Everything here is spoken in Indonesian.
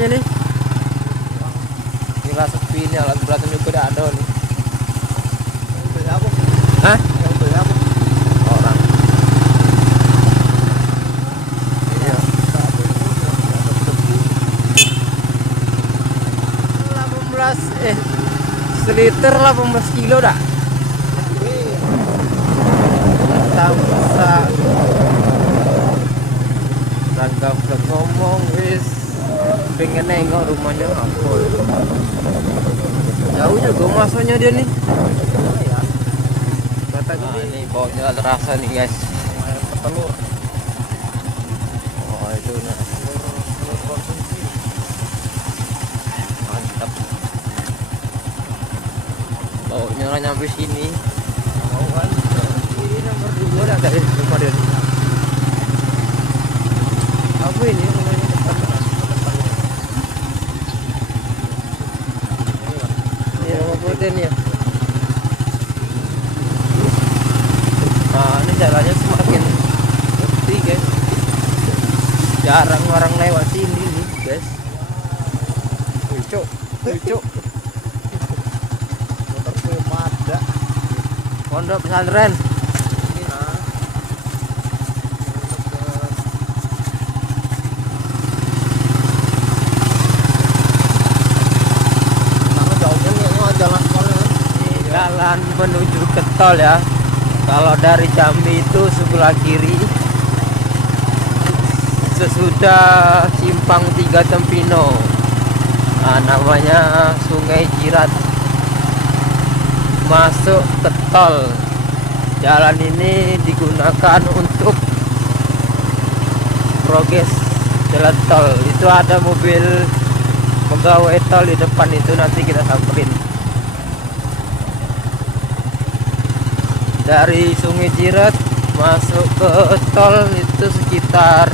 namanya nih? Gila sepi nih, alat berat juga udah ada nih. Hah? Orang. Iya. 18 seliter 18 kilo dah. Tamsa ragam ngomong wis pengen nengok rumahnya apa. Jauh juga masanya dia nih. Kata ini baunya terasa nih guys. Telur. Oh itu nah. Telur konsumsi. Mantap. Baunya lah nyampe sini. Mau kan? Ini nomor 2 dah dari kemarin. Apa ini namanya? Ini nama potennya. Nah, ini jalannya semakin sepi guys. Jarang orang lewat sini nih guys. Lucu. Motor belum ada. Pondok pesantren. Jalan menuju ke tol ya. Kalau dari Jambi itu sebelah kiri. Sesudah simpang 3 Tempino. Nah, namanya Sungai Jirat. Masuk ke tol. Jalan ini digunakan untuk progres jalan tol. Itu ada mobil pegawai tol di depan itu, nanti kita samperin. Dari Sungai Jirat masuk ke tol itu sekitar